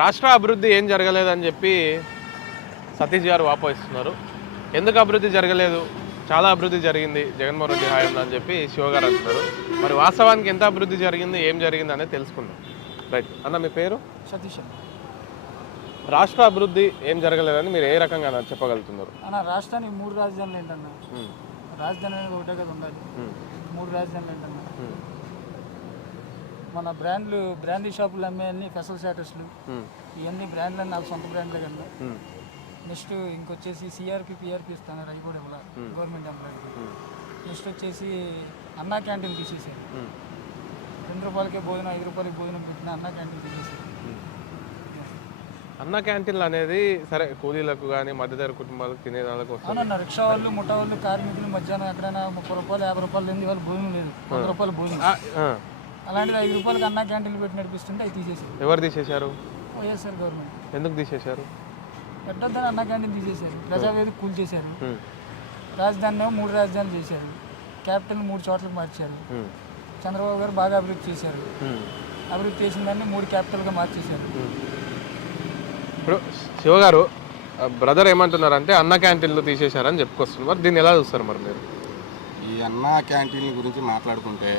రాష్ట్ర అభివృద్ధి ఏం జరగలేదని చెప్పి సతీష్ గారు వాపోయిస్తున్నారు. ఎందుకు అభివృద్ధి జరగలేదు? చాలా అభివృద్ధి జరిగింది జగన్మోహన్ రెడ్డి హాయంలో అని చెప్పి శివ గారు అంటున్నారు. మరి వాస్తవానికి ఎంత అభివృద్ధి జరిగింది ఏం జరిగింది అనేది తెలుసుకుందాం. రైట్. అన్న మీ పేరు? సతీష్ అన్న. రాష్ట్ర అభివృద్ధి ఏం జరగలేదని మీరు ఏ రకంగా చెప్పగలుగుతున్నారు? అన్న రాష్ట్రానికి మూడు రాజధానులు ఏంటన్నా? రాజధాని ఒకటే కదా ఉండాలి. మూడు రాజధానులు ఏంటన్నా? మన బ్రాండ్లు బ్రాండీ షాపులు అమ్మే అన్ని ఫెసల్ స్టాటస్లు ఇవన్నీ బ్రాండ్లు అన్నీ నాకు సొంత బ్రాండ్లే కదా. నెక్స్ట్ ఇంకొచ్చేసి సిఆర్పి పిఆర్పి ఇస్తాను అవి కూడా ఇవ్వాలి? గవర్నమెంట్ ఎంప్లాయీకి. ఉమ్, నెక్స్ట్ వచ్చేసి అన్నా క్యాంటీన్ తీసేసారు. రెండు రూపాయలకే భోజనం ఐదు రూపాయలకి భోజనం పెట్టిన అన్నా క్యాంటీన్ తీసేసారు. అన్న క్యాంటీన్లు అనేది సరే కూలీలకు కానీ మధ్యతర కుటుంబాలకు తినే వాళ్ళకి వస్తుంది అవునన్న రిక్షా వాళ్ళు ముఠా వాళ్ళు కార్మికులు మధ్యాహ్నం ఎక్కడైనా ముప్పై రూపాయలు యాభై రూపాయలు లేని వాళ్ళు భోజనం లేదు. వంద రూపాయలు భోజనం. అలాంటిది ఐదు రూపాయలకి అన్నా క్యాంటీన్లు పెట్టి నడిపిస్తుంటే అవి తీసేసారు ఎవరు తీసేశారు? YSR government. ఎందుకు తీసేశారు? పెట్టొద్దని అన్నా క్యాంటీన్ తీసేశారు. ప్రజావేదిక కూల్ చేశారు. రాజధానిలో మూడు రాజధానులు చేశారు. క్యాపిటల్ మూడు చోట్లకు మార్చారు. చంద్రబాబు గారు బాగా అభివృద్ధి చేశారు. అభివృద్ధి చేసిన దాన్ని మూడు క్యాపిటల్గా మార్చేశారు. ఇప్పుడు శివగారు బ్రదర్ ఏమంటున్నారంటే అన్న క్యాంటీన్లు తీసేశారని చెప్పుకొస్తున్నారు. మరి దీన్ని ఎలా చూస్తారు మరి మీరు? ఈ అన్నా క్యాంటీన్ గురించి మాట్లాడుకుంటే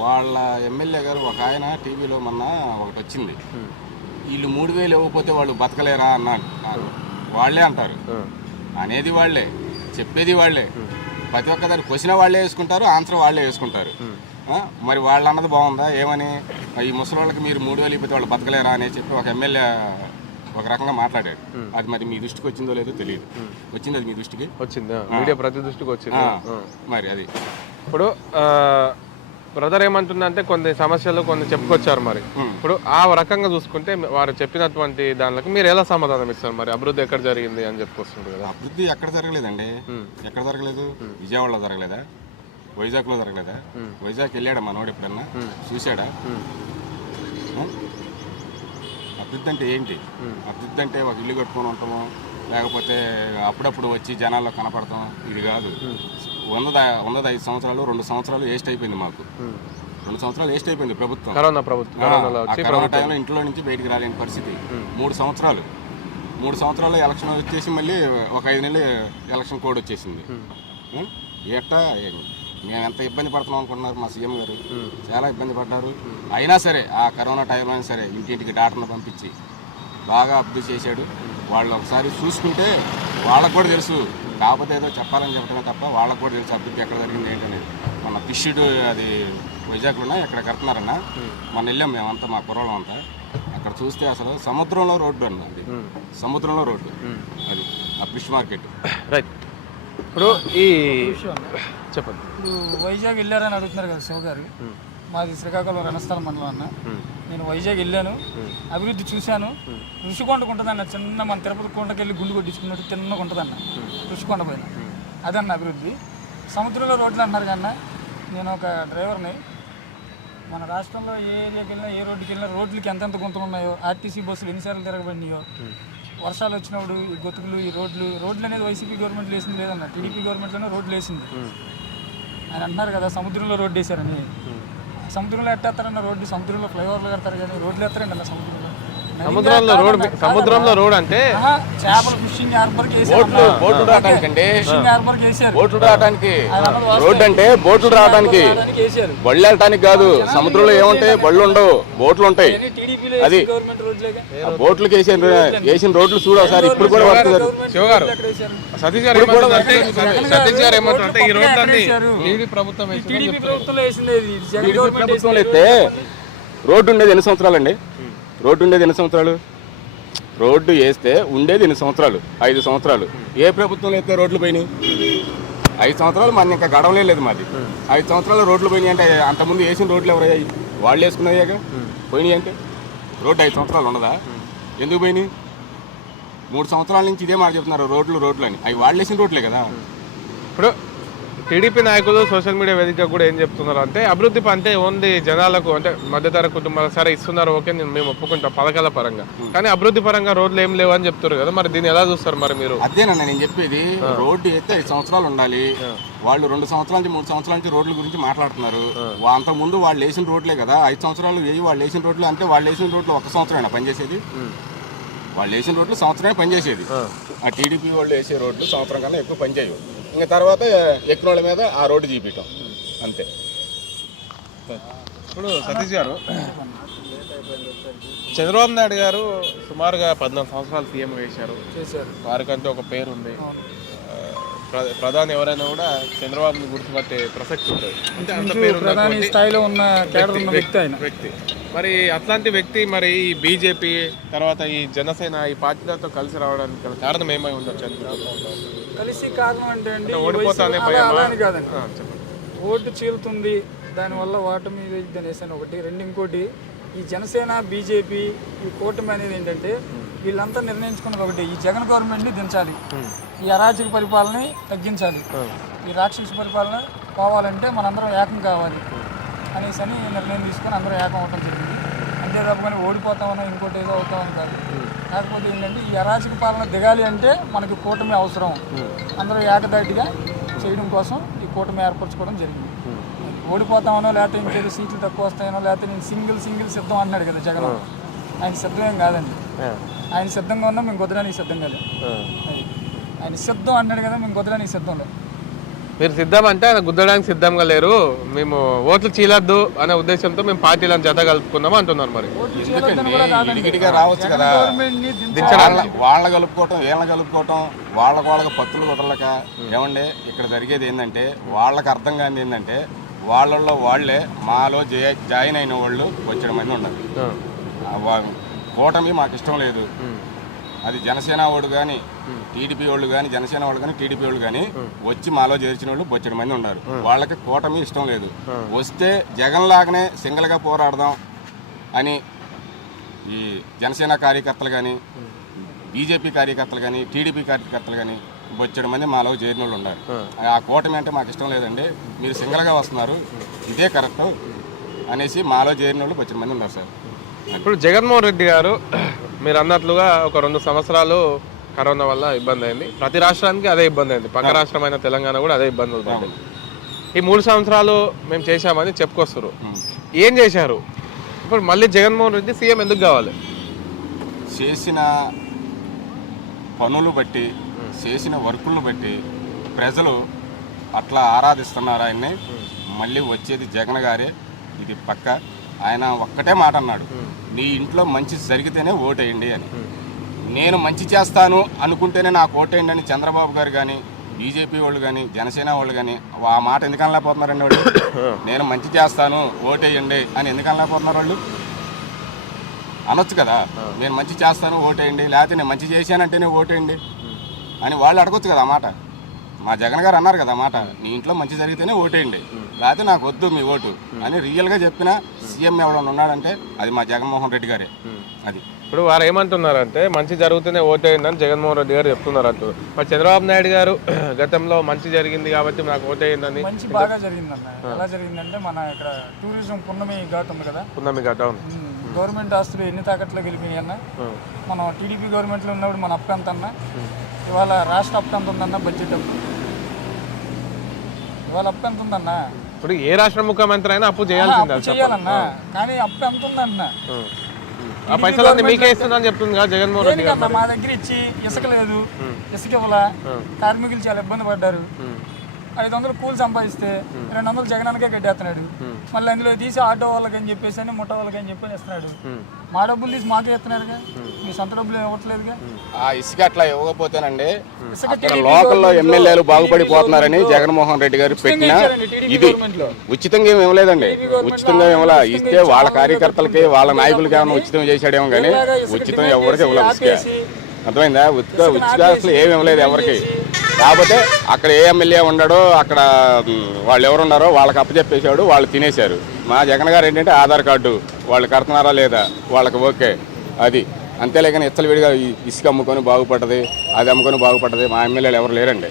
వాళ్ళ ఎమ్మెల్యే గారు ఒక ఆయన టీవీలో మొన్న ఒకటి వచ్చింది. వీళ్ళు మూడు వేలు ఇవ్వకపోతే వాళ్ళు బతకలేరా అన్నాడు. అన్నారు. వాళ్ళే అంటారు. అనేది వాళ్ళే. చెప్పేది వాళ్ళే. ప్రతి ఒక్క దాన్ని క్వశ్చన్ వాళ్ళే వేసుకుంటారు ఆన్సర్ వాళ్ళే వేసుకుంటారు? మరి వాళ్ళు అన్నది బాగుందా? ఏమని? ఈ ముసలోళ్ళకి మీరు మూడు వేలు ఇవ్వకపోతే వాళ్ళు బతకలేరా అని చెప్పి ఒక ఎమ్మెల్యే ఒక రకంగా మాట్లాడాడు. అది మరి మీ దృష్టికి వచ్చిందో లేదో తెలియదు. వచ్చింది అది మీ దృష్టికి? వచ్చింది? మీడియా ప్రతి దృష్టికి వచ్చింది. మరి అది. ఇప్పుడు బ్రదర్ ఏమంటుందంటే కొన్ని సమస్యలు కొన్ని చెప్పుకొచ్చారు మరి. ఉమ్. ఇప్పుడు ఆ రకంగా చూసుకుంటే వారు చెప్పినటువంటి దానికి మీరు ఎలా సమాధానం ఇస్తారు మరి? అభివృద్ధి ఎక్కడ జరిగింది అని చెప్పుకొస్తుంది కదా. అభివృద్ధి ఎక్కడ జరగలేదండి. ఉమ్. ఎక్కడ జరగలేదు? విజయవాడలో జరగలేదా? వైజాగ్లో జరగలేదా? వైజాగ్ వెళ్ళాడా మనోడు ఎప్పుడన్నా? చూశాడా? అభివృద్ధి అంటే ఏంటి? అభివృద్ధి అంటే ఒక ఇల్లు కట్టుకొని ఉంటాము లేకపోతే అప్పుడప్పుడు వచ్చి జనాల్లో కనపడతాం ఇది కాదు. వందద వందద ఐదు సంవత్సరాలు రెండు సంవత్సరాలు వేస్ట్ అయిపోయింది మాకు. రెండు సంవత్సరాలు వేస్ట్ అయిపోయింది ప్రభుత్వం. కరోనా ప్రభుత్వం కరోనా టైంలో ఇంట్లో నుంచి బయటికి రాలేని పరిస్థితి. మూడు సంవత్సరాలు. మూడు సంవత్సరాలు ఎలక్షన్ వచ్చేసి మళ్ళీ ఒక ఐదు నెలలు ఎలక్షన్ కోడ్ వచ్చేసింది? ఎట్టా మేము? ఎంత ఇబ్బంది పడుతున్నాం అనుకుంటున్నారు మా సీఎం గారు. చాలా ఇబ్బంది పడ్డారు. అయినా సరే ఆ కరోనా టైంలో అయినా సరే ఇంటింటికి డాక్టర్ని పంపించి బాగా అభివృద్ధి చేశాడు వాళ్ళు ఒకసారి చూసుకుంటే వాళ్ళకు కూడా తెలుసు. కాకపోతే ఏదో చెప్పాలని చెప్పడమే తప్ప వాళ్ళకు కూడా తెలుసు అభివృద్ధి ఎక్కడ జరిగింది ఏంటనేది మన ఫిష్డ్ అది వైజాగ్లోనే ఇక్కడ కడుతున్నారన్న మన వెళ్ళాం మేమంతా మా కుర్రలం అంతా. అక్కడ చూస్తే అసలు సముద్రంలో రోడ్డు అన్న అది. సముద్రంలో రోడ్డు. అది ఆ ఫిష్ మార్కెట్. రైట్. ఇప్పుడు ఈ. చెప్పండి. ఇప్పుడు వైజాగ్ వెళ్ళారని అడుగుతున్నారు కదా శివ గారు మాది శ్రీకాకుళం రణస్థలం మండలం అన్న. నేను వైజాగ్ వెళ్ళాను. అభివృద్ధి చూశాను. ఋషికొండకు ఉంటుందన్న చిన్న మన తిరుపతి కొండకి వెళ్ళి గుండు కొట్టించుకున్నట్టు తిన్నగా ఉంటుందన్న. ఋషికొండ పైన. అదన్న అభివృద్ధి. సముద్రంలో రోడ్లు అంటున్నారు కన్నా నేను ఒక డ్రైవర్ని మన రాష్ట్రంలో ఏ ఏరియాకి వెళ్ళినా ఏ రోడ్డుకి వెళ్ళినా రోడ్లకి ఎంతెంత గుంతలు ఉన్నాయో ఆర్టీసీ బస్సులు ఎన్నిసార్లు తిరగబడినాయో వర్షాలు వచ్చినప్పుడు ఈ గొతుకులు ఈ రోడ్లు రోడ్లు అనేది వైసీపీ గవర్నమెంట్ వేసింది లేదన్న. టీడీపీ గవర్నమెంట్లోనే రోడ్లు వేసింది. ఆయన అంటున్నారు కదా సముద్రంలో రోడ్డు వేశారని. సముద్రంలో ఎట్టేస్తారన్న రోడ్డు సముద్రంలో ఫ్లైఓవర్లు కడతారు కానీ రోడ్లు ఎత్తారండి అలా సముద్రంలో. సముద్రంలో రోడ్ సముద్రంలో రోడ్ అంటే చేపల ఫిషింగ్ హార్బర్కి వేసారు బోట్లు బోట్లు రావడానికండి ఫిషింగ్ హార్బర్కి వేసారు. బోట్లు రావడానికి. రోడ్డు అంటే బోట్లు రావడానికి రావడానికి బళ్ళు వెళ్ళటానికి కాదు సముద్రంలో ఏముంటాయి? బళ్ళు ఉండవు. బోట్లు ఉంటాయి. అది. గవర్నమెంట్ రోడ్లేగా. ఆ బోట్లకి వేసిన వేసిన రోడ్లు చూడు ఒకసారి. ఇప్పుడు కూడా శివగారు వేశారు సతీష్ గారు ఏమంటారంటే సతీష్ గారు ఏమంటారంటే ఈ రోడ్లన్నీ ప్రభుత్వం వేసిందని టీడీపీ ప్రభుత్వంలో వేసింది. ఇది జగన్ టీడీపీ గవర్నమెంట్ ప్రభుత్వం. అయితే రోడ్డు ఉండేది ఎన్ని సంవత్సరాలండి? రోడ్డు ఉండేది ఎన్ని సంవత్సరాలు? రోడ్డు వేస్తే ఉండేది ఎన్ని సంవత్సరాలు? ఐదు సంవత్సరాలు. ఏ ప్రభుత్వంలో అయితే రోడ్లు పోయినాయి? ఐదు సంవత్సరాలు మన ఇంకా గడవలే లేదు మాది. ఐదు సంవత్సరాలు రోడ్లు పోయినాయి అంటే అంతకుముందు వేసిన రోడ్లు ఎవరయ్యాయి వాళ్ళు వేసుకున్నాయాక పోయినాయి అంటే? రోడ్డు ఐదు సంవత్సరాలు ఉండదా? ఎందుకు పోయినాయి? మూడు సంవత్సరాల నుంచి ఇదే మాట చెప్తున్నారు రోడ్లు రోడ్లు అని. అవి వాళ్ళు వేసిన రోడ్లే కదా. ఇప్పుడు టీడీపీ నాయకులు సోషల్ మీడియా వేదిక కూడా ఏం చెప్తున్నారు అంటే అభివృద్ధి అంటే ఓన్లీ జనాలకు అంటే మధ్యతర కుటుంబాలు సరే ఇస్తున్నారు ఓకే నేను మేము ఒప్పుకుంటాం పథకాల పరంగా. కానీ అభివృద్ధి పరంగా రోడ్లు ఏం లేవు అని చెప్తారు కదా మరి దీన్ని ఎలా చూస్తారు మరి మీరు? అదేనండి నేను చెప్పేది. రోడ్డు అయితే ఐదు సంవత్సరాలు ఉండాలి. వాళ్ళు రెండు సంవత్సరాల నుంచి మూడు సంవత్సరాల నుంచి రోడ్ల గురించి మాట్లాడుతున్నారు. అంత ముందు వాళ్ళు వేసిన రోడ్లే కదా. ఐదు సంవత్సరాలు వేయి వాళ్ళు వేసిన రోడ్లు అంటే వాళ్ళు వేసిన రోడ్లు ఒక సంవత్సరమేనా పనిచేసేది? వాళ్ళు వేసిన రోడ్లు సంవత్సరమే పనిచేసేది. ఆ టీడీపీ వాళ్ళు వేసే రోడ్లు సంవత్సరం కన్నా ఎక్కువ పనిచేయవు. ఇంకా తర్వాత ఎక్కిన వాళ్ళ మీద ఆ రోడ్డు చూపించడం అంతే. ఇప్పుడు సతీష్ గారు చంద్రబాబు నాయుడు గారు సుమారుగా పద్నాలుగు సంవత్సరాలు సీఎం వేశారు. వారికంటూ ఒక పేరు ఉంది. ప్రధాని ఎవరైనా కూడా చంద్రబాబుని గుర్తుపట్టే ప్రసక్తి ఉంటుంది. ప్రధాని స్థాయిలో ఉన్న వ్యక్తి ఆయన. వ్యక్తి. మరి అట్లాంటి వ్యక్తి మరి ఈ బీజేపీ తర్వాత ఈ జనసేన ఈ పార్టీలతో కలిసి రావడానికి కారణం ఏమై ఉండొచ్చు అనుకుంటున్నారు కలిసి కారణం అంటే అండి కాదండి. ఓటు చీలుతుంది దానివల్ల ఓటమి అనేసి అని ఒకటి రెండు ఇంకోటి. ఈ జనసేన బీజేపీ ఈ కూటమి అనేది ఏంటంటే వీళ్ళంతా నిర్ణయించుకున్నది ఒకటి ఈ జగన్ గవర్నమెంట్ని దించాలి. ఈ అరాచక పరిపాలనని తగ్గించాలి. ఈ రాక్షస పరిపాలన పోవాలంటే మనందరం ఏకం కావాలి అనేసి అని నిర్ణయం తీసుకొని అందరం ఏకం అవటం జరిగింది. అంతే తప్పని ఓడిపోతామనో ఇంకోటి ఏదో అవుతామని కాదు. కాకపోతే ఏంటంటే ఈ అరాచక పాలన దిగాలి అంటే మనకి కూటమి అవసరం. అందరూ ఏకదాటిగా చేయడం కోసం ఈ కూటమి ఏర్పరచుకోవడం జరిగింది. ఓడిపోతామనో లేకపోతే ఇంకేదో సీట్లు తక్కువ వస్తాయనో లేకపోతే నేను సింగిల్ సింగిల్ సిద్ధం అన్నాడు కదా జగన్. ఆయన సిద్ధం ఏం కాదండి ఆయన సిద్ధంగా ఉన్నా మేము కుదరడానికి సిద్ధం కాదు. ఆయన సిద్ధం అన్నాడు కదా మేము కుదరడానికి సిద్ధం లేదు. మీరు సిద్ధం అంటే ఆయన గుద్దడానికి సిద్ధంగా లేరు. మేము ఓట్లు చీలద్దు అనే ఉద్దేశంతో మేము పార్టీలను జత కలుపుకుందాం అంటున్నారు మరి. రావచ్చు కదా. వాళ్ళ వాళ్ళ కలుపుకోవటం వీళ్ళని కలుపుకోవటం వాళ్ళకి వాళ్ళకి పత్తులు కొట్టలేక. ఏమండి ఇక్కడ జరిగేది ఏంటంటే వాళ్ళకి అర్థం కాని ఏంటంటే వాళ్ళల్లో వాళ్ళే మాలో జా- జాయిన్ అయిన వాళ్ళు వచ్చడం మంది ఉన్నారు. ఆ. ఆ వా- కూటమి మాకు ఇష్టం లేదు. అది జనసేన వాడు కానీ టీడీపీ వాళ్ళు కానీ జనసేన వాళ్ళు కానీ టీడీపీ వాళ్ళు కానీ వచ్చి మాలో చేర్చిన వాళ్ళు బొచ్చడి మంది ఉన్నారు. వాళ్ళకి కూటమి ఇష్టం లేదు. వస్తే జగన్ లాగానే సింగిల్గా పోరాడదాం అని ఈ జనసేన కార్యకర్తలు కానీ బీజేపీ కార్యకర్తలు కానీ టీడీపీ కార్యకర్తలు కానీ బొచ్చడి మంది మాలో చేరిన వాళ్ళు ఉన్నారు. ఆ కూటమి అంటే మాకు ఇష్టం లేదండి. మీరు సింగిల్గా వస్తున్నారు. ఇదే కరెక్ట్ అనేసి మాలో చేరిన వాళ్ళు బొచ్చడి మంది ఉన్నారు సార్. ఇప్పుడు జగన్మోహన్ రెడ్డి గారు మీరు అన్నట్లుగా ఒక రెండు సంవత్సరాలు కరోనా వల్ల ఇబ్బంది అయింది. ప్రతి రాష్ట్రానికి అదే ఇబ్బంది అయింది. పక్క రాష్ట్రమైన తెలంగాణ కూడా అదే ఇబ్బందులు పడింది ఈ మూడు సంవత్సరాలు మేము చేశామని చెప్పుకొస్తారు ఏం చేశారు? ఇప్పుడు మళ్ళీ జగన్మోహన్ రెడ్డి సీఎం ఎందుకు కావాలి? చేసిన పనులు బట్టి చేసిన వర్కులను బట్టి ప్రజలు అట్లా ఆరాధిస్తున్నారు ఆయన్ని మళ్ళీ వచ్చేది జగన్ గారే. ఇది పక్క. ఆయన ఒక్కటే మాట అన్నాడు. నీ ఇంట్లో మంచి జరిగితేనే ఓటేయండి అని. నేను మంచి చేస్తాను అనుకుంటేనే నాకు ఓటేయండి అని చంద్రబాబు గారు కానీ బీజేపీ వాళ్ళు కానీ జనసేన వాళ్ళు కానీ ఆ మాట ఎందుకు అనలేకపోతున్నారండి వాళ్ళు? నేను మంచి చేస్తాను ఓటేయండి అని ఎందుకు అనలేకపోతున్నారు వాళ్ళు? అనొచ్చు కదా. నేను మంచి చేస్తాను ఓటేయండి. లేకపోతే నేను మంచి చేశానంటేనే ఓటేయండి అని వాళ్ళు అడగొచ్చు కదా ఆ మాట. మా జగన్ గారు అన్నారు కదా మాట నీ ఇంట్లో మంచి జరిగితేనే ఓటేయండి. లేకపోతే నాకు వద్దు మీ ఓటు. అని రియల్గా చెప్పిన సీఎం ఎవడన్నా ఉన్నాడంటే అది మా జగన్మోహన్ రెడ్డి గారే. అది. ఇప్పుడు వారు ఏమంటున్నారంటే మంచి జరుగుతూనే ఓటేయండి జగన్మోహన్ రెడ్డి గారు చెప్తున్నారు అంటారు మరి చంద్రబాబు నాయుడు గారు గతంలో మంచి జరిగింది కాబట్టి నాకు ఓటేయండి మంచి బాగా జరిగిందన్న. ఎలా జరిగిందంటే మన ఇక్కడ టూరిజం పున్నమి ఘాట్ ఉంది కదా? పున్నమి ఉమ్, గవర్నమెంట్ ఆస్తులు ఎన్ని తాకట్లో అన్న? మనం టీడీపీ గవర్నమెంట్లో ఉన్నప్పుడు మన అప్పు ఎంత అన్న ఇవాళ రాష్ట్ర అప్పు ఎంత ఉందన్న? బడ్జెట్ అప్పు ఇవాళ అప్పు ఎంత ఉందన్న? ఇప్పుడు ఏ రాష్ట్ర ముఖ్యమంత్రి అయినా అప్పు చేయాల్సిందే అప్పు చేయాలన్నా. కానీ అప్పు ఎంత ఉందన్న? ఆ. పైసలన్నీ మీకే ఇస్తుందని చెప్తుంది కదా జగన్మోహన్ రెడ్డి గారు మా దగ్గర ఇచ్చి ఇసుక లేదు ఇసుక ఇవ్వలా కార్మికులు చాలా ఇబ్బంది పడ్డారు. ఐదు వందలు కూలి సంపాదిస్తే రెండు వందలు జగనానికే కట్టేస్తున్నాడు. మళ్ళీ అందులో తీసి ఆటో వాళ్ళకి అని చెప్పేసి అని ముఠ వాళ్ళకి అని చెప్పి ఇస్తున్నాడు మా డబ్బులు తీసి మాకే ఇస్తున్నారుగా. మీ సొంత డబ్బులు ఇవ్వట్లేదుగా? ఆ ఇసుక అట్లా ఇవ్వకపోతేనండి. ఇసుక అక్కడ లోకల్లో ఎమ్మెల్యేలు బాగుపడిపోతున్నారని జగన్మోహన్ రెడ్డి గారు పెట్టిన ఇది. ఉచితంగా ఏమి ఇవ్వలేదండి. ఉచితంగా ఇవ్వలా. ఇస్తే వాళ్ళ కార్యకర్తలకి వాళ్ళ నాయకులకి ఏమైనా ఉచితం చేశాడేమో కానీ ఉచితం ఎవరికి ఇవ్వలేదు ఉచిత అర్థమైందా? ఉచిత ఉచిత అసలు ఏమి ఇవ్వలేదు ఎవరికి. కాకపోతే అక్కడ ఏ ఎమ్మెల్యే ఉన్నాడో అక్కడ వాళ్ళు ఎవరు ఉన్నారో వాళ్ళకి అప్పచెప్పేశాడు వాళ్ళు తినేశారు. మా జగన్ గారు ఏంటంటే ఆధార్ కార్డు. వాళ్ళు కడుతున్నారా లేదా? వాళ్ళకి ఓకే. అది. అంతేలే కానీ విడిగా ఇసుక అమ్ముకొని బాగుపడ్డది అది అమ్ముకొని బాగుపడ్డది మా ఎమ్మెల్యేలు ఎవరు లేరండి.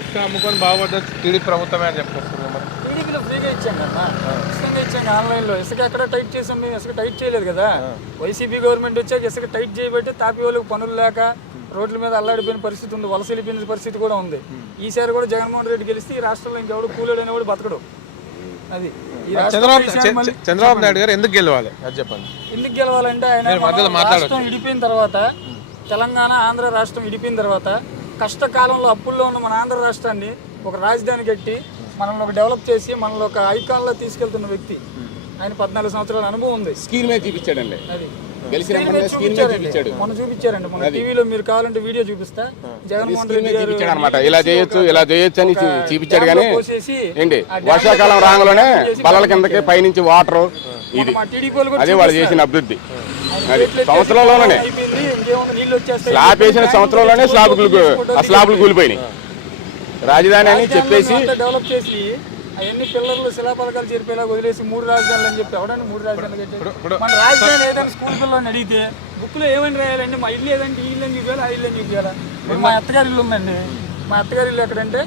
ఇసుక అమ్ముకొని టీడీ ప్రభుత్వమే అని టీడీపీలో ఫ్రీగా ఇచ్చాం కదా. ఇష్టంగా ఇచ్చాం ఆన్లైన్లో. ఇసుక ఎక్కడ టైట్ చేసాం మేము ఇసుక టైట్ చేయలేదు కదా. వైసీపీ గవర్నమెంట్ వచ్చాక ఇసుక టైట్ చేయబట్టి తాపి వాళ్ళకి పనులు లేక రోడ్ల మీద అల్లాడిపోయిన పరిస్థితి ఉంది. వలస వెళ్ళిపోయిన పరిస్థితి కూడా ఉంది. ఈసారి కూడా జగన్మోహన్ రెడ్డి గెలిస్తే ఈ రాష్ట్రంలో ఇంకెవడు కూలేడైన కూడా బతకడు. అది. చంద్రబాబు చంద్రబాబు నాయుడు గారు ఎందుకు గెలవాలి? అది చెప్పండి. ఎందుకు గెలవాలంటే ఆయన. రాష్ట్రం విడిపోయిన తర్వాత తెలంగాణ ఆంధ్ర రాష్ట్రం విడిపోయిన తర్వాత కష్టకాలంలో అప్పుల్లో ఉన్న మన ఆంధ్ర రాష్ట్రాన్ని ఒక రాజధాని కట్టి మనల్ని ఒక డెవలప్ చేసి మనల్ని ఒక ఐకాన్లో తీసుకెళ్తున్న వ్యక్తి. ఆయన పద్నాలుగు సంవత్సరాల అనుభవం ఉంది. స్కీమ్ మీద చూపించాడండి అది. గెలిచిన స్క్రీన్ మీద. చూపించాడు. మొన్న చూపించారండి. మన టీవీలో మీరు కావాలంటే వీడియో చూపిస్తా. జగన్మోహన్ స్కీమ్ రెడ్డి మీద గారు చూపించాడు అనమాట ఇలా చేయొచ్చు ఇలా చేయొచ్చు అని చూపించాడు కానీ ఏంటి? వర్షాకాలం రాగానే బలల. కిందకి పైనుంచి వాటర్ ఇది. అదే వాళ్ళు. చేసిన అభివృద్ధి. అది సంవత్సరంలోనే. స్లాబ్ వేసిన సంవత్సరంలోనే తెచ్చుకొని స్లాబులు తెచ్చుకుంటారు, ఆ స్లాబులు కూలిపోయినాయి. రాజధాని అని చెప్పేసి డెవలప్ చేసి అవన్నీ పిల్లర్లు శిలాపలకాలు చేరిపోయేలా వదిలేసి మూడు రాజధానులు అని చెప్పి ఎవడని మూడు రాజధానులు? మన రాజధాని ఏదైనా స్కూల్ పిల్లల్ని అడిగితే బుక్లో ఏమని రాయాలండి? మా ఇల్లు ఏదంటే ఈ ఇల్లు అని చూపించాలి ఆ ఇల్లు అని చూపించాలా మా అత్తగారి ఇల్లు ఉందండి. మా అత్తగారి ఇల్లు ఎక్కడంటే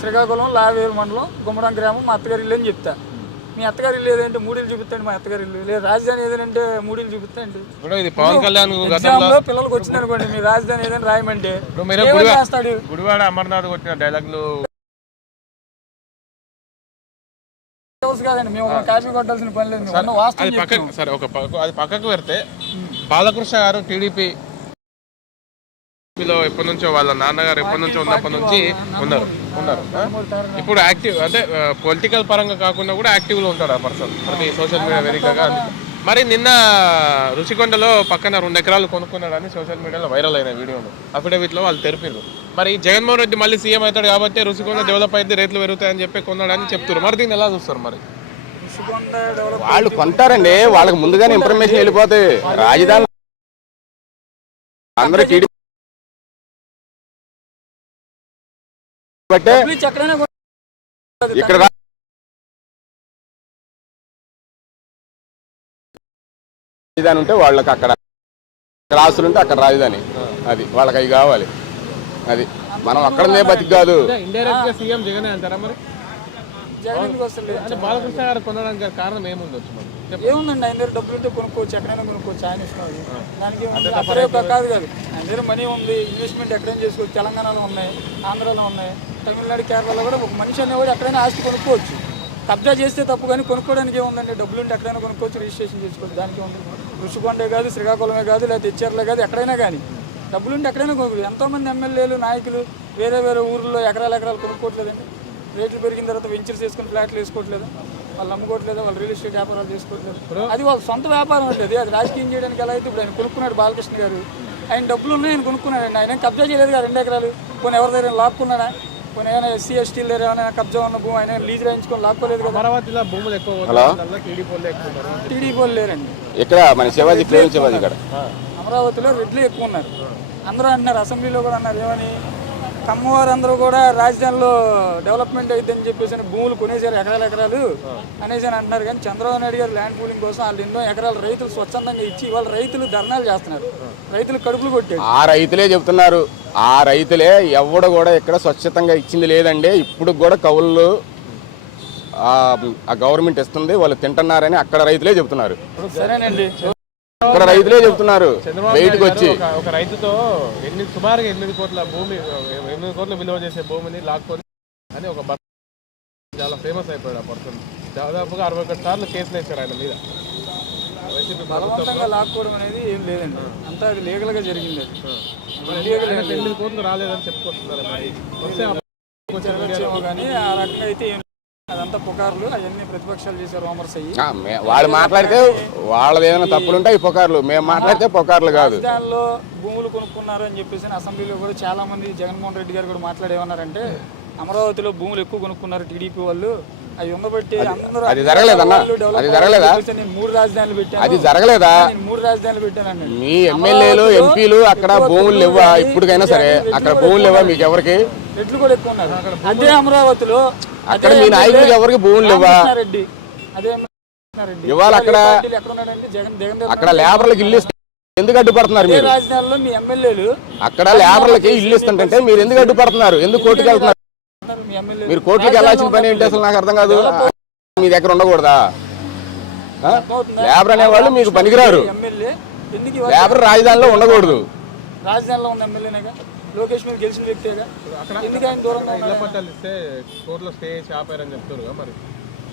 శ్రీకాకుళం లావేరు మండలం గుమ్మడం గ్రామం మా అత్తగారి ఇల్లు అని చెప్తా. మీ అత్తగారి ఇల్లు ఏదంటే మూడిల్లు చూపిస్తాండి మా అత్తగారి ఇల్లు. లేదు రాజధాని ఏదంటే మూడిల్లు చూపిస్తాండి పవన్ కళ్యాణ్ గతంలో పిల్లలకు వచ్చింది అనుకోండి మీ రాజధాని ఏదైనా రాయమంటే గుడివాడ అమర్నాథ్ కొట్టిన డైలాగులు కాదండి మేము కాపీ కొట్టాల్సిన పని లేదు మేము ఉన్న అది వాస్తవం పక్కకు సరే ఒక అది పక్కకు పెడితే బాలకృష్ణ గారు టీడీపీ లో ఎప్పటి నుంచో వాళ్ళ నాన్నగారు ఎప్పటి నుంచో ఉన్నప్పటి నుంచి ఉన్నారు ఉన్నారు? ఇప్పుడు యాక్టివ్ అంటే పొలిటికల్ పరంగా కాకుండా కూడా యాక్టివ్లో ఉంటాడు ఆ పర్సన్ ప్రతి సోషల్ మీడియా వేదికగా. మరి నిన్న రుషికొండలో పక్కన రెండు ఎకరాలు కొనుక్కున్నాడని సోషల్ మీడియాలో వైరల్ అయిన వీడియోలు. అఫిడవిట్లో వాళ్ళు తెలిపారు మరి జగన్మోహన్ రెడ్డి మళ్ళీ సీఎం అవుతాడు కాబట్టి రుషికొండ డెవలప్ అయితే రేట్లు పెరుగుతాయని చెప్పి కొన్నాడని చెప్తారు మరి దీన్ని ఎలా చూస్తారు మరి? వాళ్ళు కొంటారండి వాళ్ళకి ముందుగానే ఇన్ఫర్మేషన్ వెళ్ళిపోతాయి రాజధాని అందరూ టీడీ బట్టే. ఇక్కడ రాజధాని ఉంటే వాళ్ళకి అక్కడ ఆస్తులు ఉంటే అక్కడ రాజధాని. అది వాళ్ళకి అవి కావాలి. అది మనం అక్కడనే బతికి కాదు. వస్తలేదు? అంటే బాలకృష్ణ గారు కొనడానికి కారణం ఏముండొచ్చు మరి. ఏముందండి? ఆయన దగ్గర డబ్బులు ఉంటే కొనుక్కోవచ్చు ఎక్కడైనా కొనుక్కోవచ్చు ఆయన ఇష్టం. దానికి? అక్కడే ఒక కాదు కాదు. ఆయన దగ్గర మనీ ఉంది ఇన్వెస్ట్మెంట్ ఎక్కడైనా చేసుకోవచ్చు తెలంగాణలో ఉన్నాయి ఆంధ్రాలో ఉన్నాయి తమిళనాడు కేరళలో కూడా ఒక మనిషి అనేవాడు ఎక్కడైనా ఆస్తి కొనుక్కోవచ్చు. కబ్జా చేస్తే తప్పు కానీ కొనుక్కోవడానికి ఏముందండి? డబ్బులు ఉంటే ఎక్కడైనా కొనుక్కోవచ్చు రిజిస్ట్రేషన్ చేసుకోవచ్చు. దానికి ఉంది రుషికొండే కాదు శ్రీకాకుళమే కాదు లేదా తెచ్చేర్లే కాదు ఎక్కడైనా కానీ. డబ్బులు ఉంటే ఎక్కడైనా కొనుక్కోవచ్చు. ఎంతోమంది ఎమ్మెల్యేలు నాయకులు వేరే వేరే ఊర్లో ఎకరాలు ఎకరాలు కొనుక్కోవట్లేదండి. రేట్లు పెరిగిన తర్వాత వెంచర్స్ వేసుకొని ఫ్లాట్లు వేసుకోవట్లేదు. వాళ్ళు అమ్ముకోవట్లేదు వాళ్ళు రియల్ ఎస్టేట్ వ్యాపారాలు చేసుకోవట్లేదు. అది వాళ్ళ సొంత వ్యాపారం అంటే అది అది రాజకీయం చేయడానికి ఎలా అయితే ఇప్పుడు ఆయన కొనుక్కున్నాడు బాలకృష్ణ గారు. ఆయన డబ్బులు ఉన్నాయి ఆయన కొనుక్కున్నాడు. ఆయన ఆయన కబ్జా చేయలేదు కదా రెండు ఎకరాలు. కొన్ని ఎవరి దగ్గర లాక్కున్నాడా? కొన్ని ఏమైనా ఎస్సీ ఎస్టీలు దగ్గర ఏమైనా కబ్జా ఉన్న భూమి ఆయన లీజ్ రాయించుకొని లాక్కోలేదు కదా? అమరావతిలో భూములు ఎక్కువ లేరండి. ఇక్కడ మన శివాజీ ప్రేమ శివాజీ ఇక్కడ. అమరావతిలో రెడ్లు ఎక్కువ ఉన్నారు. అందరూ అంటున్నారు అసెంబ్లీలో కూడా అన్నారు ఏమని? కమ్మవారు అందరూ కూడా రాజధానిలో డెవలప్మెంట్ అయిద్దని చెప్పేసి అని భూములు కొనేసారు ఎకరాలు ఎకరాలు అనేసి అని అంటున్నారు. కానీ చంద్రబాబు నాయుడు గారు ల్యాండ్ పూలింగ్ కోసం వాళ్ళు ఎన్నో ఎకరాలు రైతులు స్వచ్ఛందంగా ఇచ్చి వాళ్ళ రైతులు ధర్నాలు చేస్తున్నారు. రైతులు కడుపులు కొట్టాడు ఆ రైతులే చెప్తున్నారు. ఆ రైతులే ఎవడు కూడా ఇక్కడ స్వచ్ఛతంగా ఇచ్చింది లేదండి. ఇప్పుడు కూడా కవులు ఆ గవర్నమెంట్ ఇస్తుంది. వాళ్ళు తింటున్నారని అక్కడ రైతులే చెప్తున్నారు. సరేనండి. ఇక్కడ రైతులే చెప్తున్నారు. బయటకు వచ్చి. ఒక- ఒక రైతుతో ఎనిమిది సుమారుగా ఎనిమిది కోట్ల భూమి ఎనిమిది కోట్ల విలువ చేసే భూమిని లాక్కొని అని ఒక చాలా ఫేమస్ అయిపోయాడు ఆ పర్సన్. దాదాపుగా అరవై ఒకటి సార్లు కేసులు వేశారు ఆయన మీద. వైసీపీ బలవంతంగా లాక్కోవడం అనేది ఏం లేదండి. అంతా అది లీగల్గా జరిగింది అది. ఆయనకు ఎనిమిది కోట్లు రాలేదని చెప్పుకొస్తున్నారు జరగచ్చేమో కానీ ఆ రకంగా అయితే. అదంతా పుకార్లు అవన్నీ ప్రతిపక్షాలు రోమర్స్ అయ్యి. మాట్లాడితే వాళ్ళది ఏదైనా తప్పులుంటే ఈ పొకార్లు. మేము మాట్లాడితే పొకార్లు కాదు. రాజధానిలో భూములు కొనుక్కున్నారు అని చెప్పేసి అసెంబ్లీలో కూడా చాలా మంది జగన్మోహన్ రెడ్డి గారు కూడా మాట్లాడేమన్నారంటే అమరావతిలో భూములు ఎక్కువ కొనుక్కున్నారు టీడీపీ వాళ్ళు. అవి ఉండబట్టి అందరూ అది జరగలేదన్న. అది జరగలేదా? మూడు రాజధానులు పెట్టాను. అది జరగలేదా? నేను మూడు రాజధానులు పెట్టానండి. మీ ఎమ్మెల్యేలు ఎంపీలు అక్కడ భూములు లేవా? ఇప్పటికైనా సరే అక్కడ భూములు లేవా మీకు ఎవరికి రెడ్లు కూడా ఎక్కువ ఉన్నారు. అదే అమరావతిలో అక్కడ మీ నాయకులకి ఎవరికి భూములు లేవా? రెడ్డి అదే రెడ్డి ఇవాళ అక్కడ అక్కడ లేబర్లకు ఇల్లు ఎందుకు అడ్డుపడుతున్నారు మీరు? రాజధానిలో మీ ఎమ్మెల్యేలు అక్కడ లేబర్లకి ఇల్లు ఇస్తుంటే మీరు ఎందుకు అడ్డుపడుతున్నారు? ఎందుకు కోర్టుకు మీరు కోర్టుకి వెళ్ళాల్సిన పని ఏంటి అసలు? నాకు అర్థం కాదు. మీ దగ్గర ఉండకూడదా? లేబర్ అనేవాళ్ళు మీకు పనికిరారు. లేబర్ రాజధానిలో ఉండకూడదు. రాజధానిలో ఉన్న ఎమ్మెల్యేనేగా? లోకేష్ మీద గెలిచిన వ్యక్తేగా ఎందుకు ఆయన దూరంగా ఇళ్ళ ఉన్నాడు? పట్టాలు ఇస్తే కోర్టులో స్టే చేసి ఆపారని చెప్తారు మరి.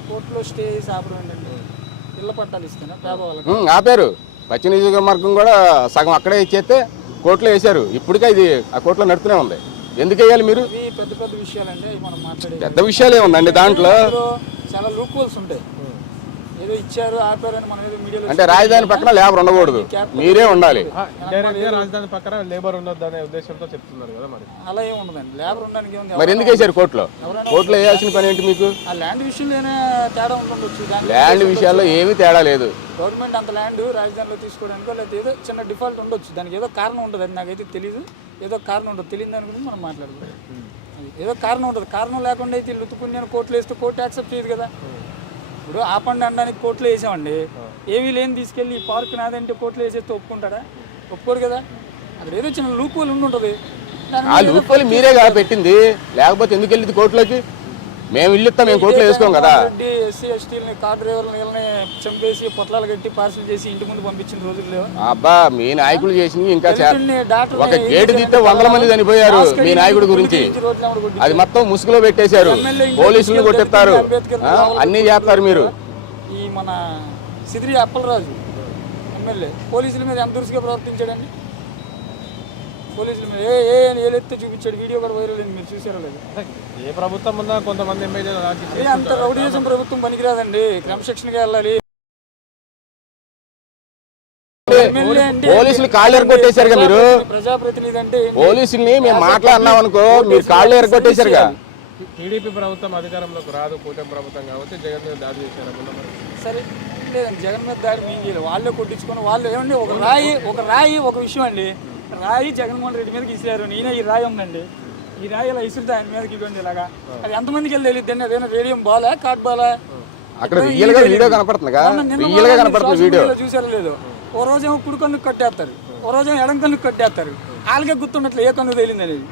కోర్టులో స్టే చేసి ఆపడం ఏంటండి? ఇళ్ళ పట్టాలు ఇస్తేనా ఆపారు. పశ్చిమ నియోజకవర్గం కూడా సగం అక్కడే ఇచ్చేస్తే కోర్టులో వేశారు. ఇప్పటికే ఇది ఆ కోర్టులో నడుతూనే ఉంది. ఎందుకు వేయాలి మీరు? పెద్ద పెద్ద విషయాలండి మాట్లాడేది. పెద్ద విషయాలే ఉందండి దాంట్లో. చాలా లూప్ ఉంటాయి. ఏదో ఇచ్చారు ఆపారని మనం ఏదో మీడియాలో అంటే రాజధాని పక్కన లేబర్ ఉండకూడదు. మీరే ఉండాలి. డైరెక్ట్గా రాజధాని పక్కన లేబర్ ఉండొద్దు అనే ఉద్దేశంతో చెప్తున్నారు కదా మరి. అలా ఏమి ఉండదండి. లేబర్ ఉండడానికి ఏముంది? మరి ఎందుకు వేశారు కోర్టులో? కోర్టులో వేయాల్సిన పని ఏంటి మీకు? ఆ ల్యాండ్ విషయంలోనే తేడా ఉండొచ్చు దాని ల్యాండ్ విషయాల్లో ఏమీ తేడా లేదు. గవర్నమెంట్ అంత ల్యాండ్ రాజధానిలో తీసుకోవడానికో లేకపోతే ఏదో చిన్న డిఫాల్ట్ ఉండొచ్చు. దానికి ఏదో కారణం ఉంటుంది అది నాకైతే తెలియదు ఏదో కారణం ఉంటుంది తెలియదు దాని గురించి మనం మాట్లాడుకుందాం. అది ఏదో కారణం ఉంటుంది కారణం లేకుండా అయితే వీళ్ళు ఉత్తుకుని కోర్టులో వేస్తే కోర్టు యాక్సెప్ట్ చేయదు కదా. ఇప్పుడు ఆపండి అనడానికి కోర్టులో వేసామండి. ఏమీ లేని తీసుకెళ్ళి ఈ పార్క్ నాదంటే కోర్టులో వేసేస్తే ఒప్పుకుంటాడా ఒప్పుకోరు కదా. అక్కడ ఏదో చిన్న లూప్ హోల్ ఉండి ఉంటుంది ఆ లూప్కోలు మీరే కదా పెట్టింది? లేకపోతే ఎందుకు వెళ్ళింది కోర్టులోకి మేము ఇల్లు ఇస్తాం మేము కోర్టులో వేసుకోం కదా. ఎస్సీ ఎస్టీలని కార్ డ్రైవర్లని వీళ్ళని చంపేసి పొట్లాలు కట్టి పార్సల్ చేసి ఇంటి ముందు పంపించిన రోజులు లేవు? అబ్బా మీ నాయకులు చేసింది ఇంకా ఒక గేటు తీస్తే వందల మంది చనిపోయారు మీ నాయకుడి గురించి. అది మొత్తం ముసుగులో పెట్టేశారు. పోలీసులు కొట్టిస్తారు. అన్నీ చేస్తారు మీరు. ఈ మన సిదిరి అప్పలరాజు ఎమ్మెల్యే పోలీసుల మీద ఎంత దురుసుగా ప్రవర్తించాడండి? పోలీసుల మీద ఏ ఏ అని ఏలెత్తే చూపించాడు? వీడియో కూడా వైరల్ అయింది. మీరు చూసారో లేదు? ఏ ప్రభుత్వం ఉన్నా కొంతమంది ఎమ్మెల్యేలు అలాంటి అదే అంత రౌడీజం ప్రభుత్వం పనికిరాదండి. క్రమశిక్షణగా వెళ్ళాలి. ఎమ్మెల్యే పోలీసులు కాళ్ళు ఎరగొట్టేశారుగా మీరు? ప్రజాప్రతినిధి అంటే? పోలీసుల్ని మేము మాట్లాడినాం అనుకో మీరు కాళ్ళు ఎరగొట్టేశారుగా? టీడీపీ ప్రభుత్వం అధికారంలోకి రాదు కూటమి ప్రభుత్వం కాబట్టి జగన్ మీద దాడి చేశారు సరే లేదండి. జగన్ మీద దాడి మేము వాళ్ళే కొట్టించుకొని వాళ్ళు ఏమండి? ఒక రాయి ఒక రాయి ఒక విషయం అండి. రాయి జగన్మోహన్ రెడ్డి మీదకి ఇసారు నేనే ఈ రాయి ఉందండి ఈ రాయి ఇలా ఇసురుతా ఆయన మీదకి ఇవ్వండి ఇలాగా. అది ఎంతమందికి వెళ్ళి తెలియదు అదేనా రేడియం బాలా కార్డ్ బాలా? అక్కడ రియల్గా వీడియో కనపడుతుందిగా రియల్గా కనపడుతుంది వీడియో. చూసారో లేదు. ఓ రోజేమో కుడి కన్నుకు కట్టేస్తారు. ఓ రోజేమో ఎడం కన్నుకు కట్టేస్తారు. వాళ్ళకే గుర్తున్నట్లు ఏ కన్ను తేలింది అనేది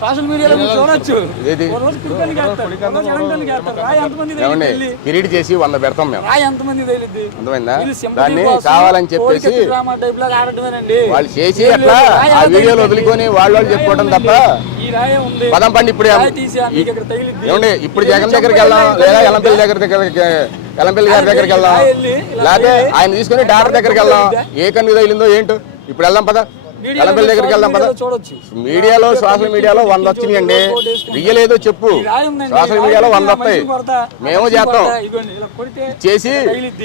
సోషల్ మీడియాలో మీరు చూడొచ్చు. కిరీట్ చేసి వంద పెడతాం మేము. రాయి ఎంతమంది అర్థమైందా? దాన్ని కావాలని చెప్పేసి వాళ్ళు చేసి అట్లా ఆ వీడియోలు? వదులుకొని వాళ్ళు వాళ్ళు చెప్పుకోవడం తప్ప ఉందండి. ఈ రాయే ఉంది. పదం పండి ఇప్పుడు ఏమండి? ఇప్పుడు జగన్ దగ్గరికి వెళ్దాం. లేదా ఎలంపల్లి దగ్గర దగ్గరికి ఎలంపల్లి గారి దగ్గరికి వెళ్దాం. లేకపోతే ఆయన తీసుకుని డాక్టర్ దగ్గరికి వెళ్దాం. ఏ కన్ను తగిలిందో ఏంటో? ఇప్పుడు వెళ్దాం పద. ఎలంపల్లి దగ్గరికి వెళ్దాం పద. మీడియాలో సోషల్ మీడియాలో వంద వచ్చినాయండి. రియల్ ఏదో చెప్పు. సోషల్ మీడియాలో వంద వస్తాయి. మేము చేస్తాం? చేసి.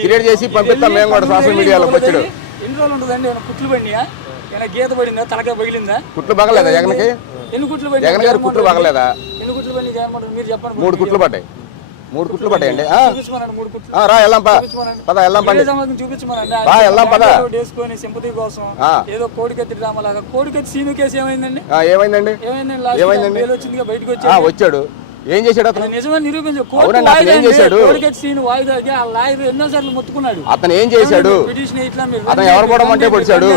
క్రియేట్ చేసి పంపిస్తాం. మేము కూడా సోషల్ మీడియాలో వచ్చాడు ఎన్ని రోజులు ఉంటుందండి? కుట్లు పడినాయా? గీత పడిందా? తలకాయ పగిలిందా? కుట్లు పగలేదా? జగన్కి? ఎన్ని కుట్లు జగన్ గారు కుట్లు పగలేదా? ఎన్ని కుట్లు పడినాయి? మీరు చెప్పండి. మూడు కుట్లు పడ్డాయి. మూడు కుట్లు పడ్డాయండి. రా వెళ్దాం పద. పండి. చూపించమనండి బా, వెళ్దాం పద. వేసుకొని సింపతి కోసం. ఏదో కోడికత్తి డ్రామా లాగా. కోడికత్తి సీను కేసు ఏమైందండి? ఏమైందండి? ఏమైందండి? వచ్చిందిగా బయటకు వచ్చి వచ్చాడు. ఏం చేశాడు అతను? నిజమే నిరూపించు కోర్టు వాయిదా ఏం. చేశాడు? కోడికత్తి సీను వాయిదాకి ఆ లాయర్ ఎన్నోసార్లు మొత్తుకున్నాడు. అతను ఏం చేశాడు? పిటిషన్ ఇట్లా మీరు అతను ఎవరు కూడా మంటే పొడిచాడు?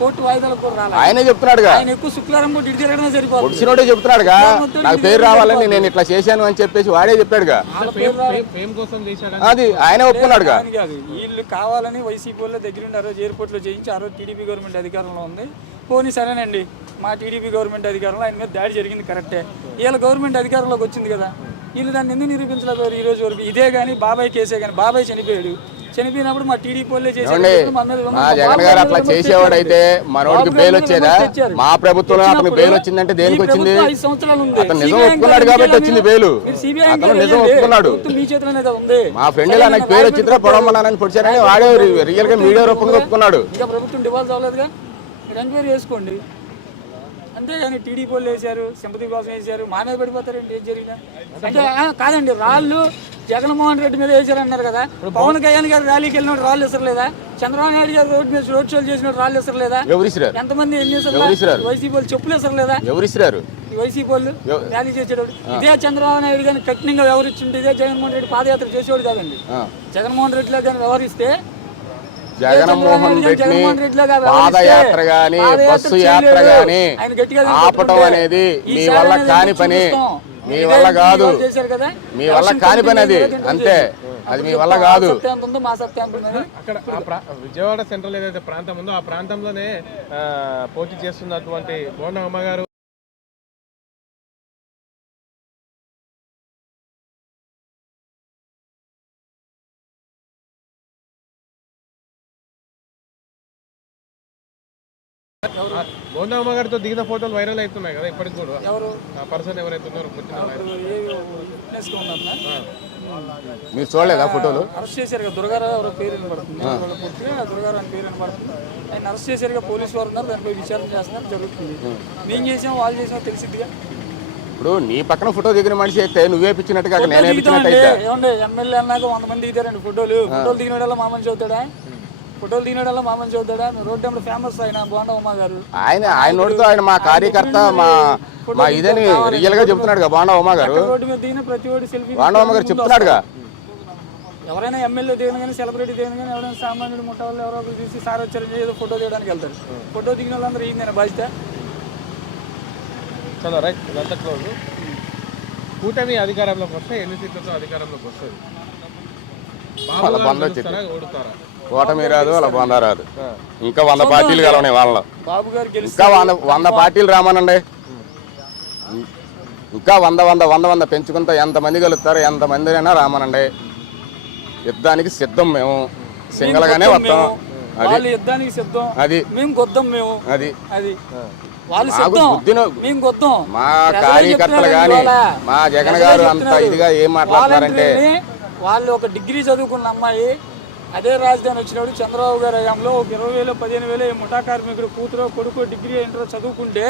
కోర్టు కూడా రాలేదు ఆయనే చెప్తున్నాడుగా. ఆయన ఎక్కువ శుక్లారం పూట ఇటు తిరగడమే సరిపోతుంది పొడిచినోడే చెప్తున్నాడుగా. నాకు పేరు రావాలని నేను ఇట్లా చేశాను అని చెప్పేసి వాడే చెప్పాడుగా. వాళ్ళ పేరు రాలేదు. అది ఆయనే ఒప్పుకున్నాడుగా. కాదు. వీళ్ళు కావాలని వైసీపీ వాళ్ళు దగ్గరుండి ఆ రోజు ఎయిర్పోర్ట్లో చేయించి ఆ రోజు టీడీపీ గవర్నమెంట్ అధికారంలో ఉంది. పోనీ సరేనండి మా టీడీపీ గవర్నమెంట్ అధికారంలో ఆయన మీద దాడి జరిగింది కరెక్టే. వీళ్ళ గవర్నమెంట్ అధికారంలోకి వచ్చింది కదా. వీళ్ళు దాన్ని ఎందుకు నిరూపించలేకపోయారు ఈ రోజు వరకు? ఇదే కానీ బాబాయ్ కేసే కానీ బాబాయ్ చనిపోయాడు. చనిపోయినప్పుడు మా టీడీపీ వాళ్ళే జగన్ గారు అట్లా చేసేవాడైతే మనోడికి బాబు బెయిల్ వచ్చేదా. మా ప్రభుత్వంలో తెచ్చినప్పుడు బెయిల్ వచ్చిందంటే దేనికి వచ్చింది. అతను నిజం ఒప్పుకున్నాడు కాబట్టి వచ్చింది బెయిలు. అతను నిజం. ఒప్పుకున్నాడు. మీ ఫ్రెండ్ ఇలా నాకు పేరు వచ్చిందిరా పొడవమన్నానని పొడిచారని వాడే రియల్గా మీడియా రూపంగా ఒప్పుకున్నాడు. ఇంకా ప్రభుత్వం డివాల్వ్ అవ్వలేదుగా? ఎంక్వైరీ చేసుకోండి అంతేగాని టీడీపీ వాళ్ళు వేశారు సింపతి కోసం వేశారు మా మీద పడిపోతారండి ఏం జరిగినా. అంటే కాదండి రాళ్ళు జగన్మోహన్ రెడ్డి మీద వేశారు అన్నారు కదా పవన్ కళ్యాణ్ గారు ర్యాలీకి వెళ్ళినప్పుడు రాళ్ళు వేసలేదా చంద్రబాబు నాయుడు గారు రోడ్ మీద రోడ్ షోలు చేసినప్పుడు రాళ్ళు ఎవరిసిరారు ఎంతమంది ఎన్ని ఇసిరారు? వైసీపీ వాళ్ళు చెప్పులు వేసలేదా ఎవరిసిరారు ఈ వైసీపీ వాళ్ళు ర్యాలీ చేసేటప్పుడు. ఇదే చంద్రబాబు నాయుడు కానీ కఠినంగా వ్యవహరించుంటే ఇదే జగన్మోహన్ రెడ్డి పాదయాత్ర చేసేవాడు కాదండి. జగన్మోహన్ రెడ్డిలో కానీ వ్యవహరిస్తే జగన్మోహన్ రెడ్డిని రెడ్డిలాగా పాదయాత్ర గాని బస్సు యాత్ర. గాని ఆపటం అనేది మీ వల్ల కాని పని. మీ వల్ల కాదు. మీ వల్ల కాని పని అది. అంతే. అది మీ వల్ల కాదు. అక్కడ విజయవాడ సెంట్రల్ ఏదైతే ప్రాంతం ఉందో ఆ ప్రాంతంలోనే ఆ, పోటీ చేస్తున్నటువంటి బోండ అమ్మగారు ఆ, బోండా అమ్మగారితో దిగిన ఫోటోలు వైరల్ అవుతున్నాయి కదా ఇప్పటికి కూడా. ఎవరు? ఆ పర్సన్ ఎవరైతే ఉన్నారో? మీరు చూడలేదా ఫోటోలు? అరెస్ట్ చేశారు కదా దుర్గారావు ఎవరో పేరు వినపడుతుంది. వాళ్ళ పూర్తిగా దుర్గారావు అని పేరు వినపడుతుంది. ఆయన అరెస్ట్ చేశారు పోలీసు వారు ఉన్నారు దానిపై విచారణ చేస్తున్నారు జరుగుతుంది. మేము చేసాం వాళ్ళు చేసాం తెలిసిద్దిగా? ఇప్పుడు నీ పక్కన ఫోటో దిగిన మనిషి అయితే నువ్వే పిచ్చినట్టు కాక నేనే దిగుతామండి పిచ్చినట్టు అయితే ఏమండి ఎమ్మెల్యే అన్నాక వంద మంది దిగుతారండి ఫోటోలు. ఫోటోలు దిగినోడల్లా మా మనిషి అవుతాడా? ఫోటోలు దిగినోడల్లా మా మనిషి అవుతాడా రోడ్డు నెంబర్ ఫేమస్ ఆయన బోండా ఉమ్మ గారు. ఆయన ఆయన నోటితో ఆయన మా కార్యకర్త మా మా ఇదని రియల్గా చెప్తున్నాడు కదా బాండా ఉమా గారు. రోడ్డు మీద దిగిన ప్రతి ఒడి సెల్ఫీ బాండా ఉమా గారు చెప్తున్నాడుగా. ఎవరైనా ఎమ్మెల్యే దిగిన కానీ సెలబ్రిటీ దిగిన కానీ ఎవరైనా సామాన్యుడు ముఠా వాళ్ళు ఎవరో ఒకరు తీసి సార్ వచ్చారని ఏదో ఫోటో తీయడానికి వెళ్తారు ఫోటో దిగిన వాళ్ళందరూ ఈ నేను బాధ్యత. చలో రైట్ ఇదంతా క్లోజ్ కూటమి అధికారంలోకి వస్తే ఎన్ని సీట్లతో అధికారంలోకి వస్తుంది? ఓడుతారా? ఓటమి రాదు అలా బొందా రాదు. ఇంకా వంద పార్టీలు కలవని వాళ్ళలో గెలిస్తే ఇంకా వంద వంద పార్టీలు రామనండి. ఇంకా వంద వంద వంద వంద పెంచుకుంటా ఎంతమంది కలుగుతారో అయినా రామనండి. యుద్ధానికి సిద్ధం మేము. సింగల్ గానే వస్తాం. అది వాళ్ళు యుద్ధానికి సిద్ధం. అది. మేము కొద్దాం మేము. అది. అది. వాళ్ళు మా కార్యకర్తలు కానీ. మా జగన్ గారు అంత. ఇదిగా ఏం మాట్లాడుతున్నారంటే వాలంటీర్ని వాళ్ళు ఒక డిగ్రీ చదువుకున్న అమ్మాయి అదే రాజధాని వచ్చినప్పుడు చంద్రబాబు గారి హయాంలో ఒక ఇరవై వేలు పదిహేను వేలు ముఠా కార్మికుడు కూతురు కొడుకు డిగ్రీ ఇంటర్ చదువుకుంటే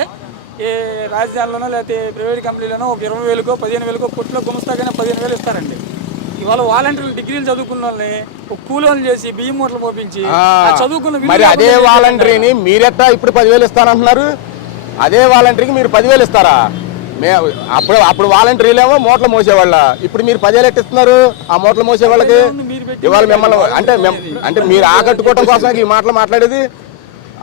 ఏ రాజధానిలోనో లేకపోతే ప్రైవేట్ కంపెనీలోనో ఒక ఇరవై వేలకో పదిహేను వేలకో పుట్లో గుమస్తాగానే పదిహేను వేలు ఇస్తారండి. ఇవాళ వాలంటీర్లు డిగ్రీలు చదువుకున్న వాళ్ళని ఒక కూలోళ్ళు చేసి బియ్యం మూటలు పంపించి చదువుకున్న మరి అదే వాలంటరీని మీరెట్టా ఇప్పుడు పదివేలు ఇస్తానంటున్నారు? అదే వాలంటరీకి మీరు పదివేలు ఇస్తారా? మే అప్పుడు అప్పుడు వాలంటీర్లేమో మూటలు మోసేవాళ్ళ. ఇప్పుడు మీరు పదివేలు ఎట్టిస్తున్నారు ఆ మూటలు మోసే వాళ్ళకి మీరు పెట్టి ఇవాళ మిమ్మల్ని అంటే అంటే మీరు ఆకట్టుకోవడం కోసం ఈ మాటలు మాట్లాడేది?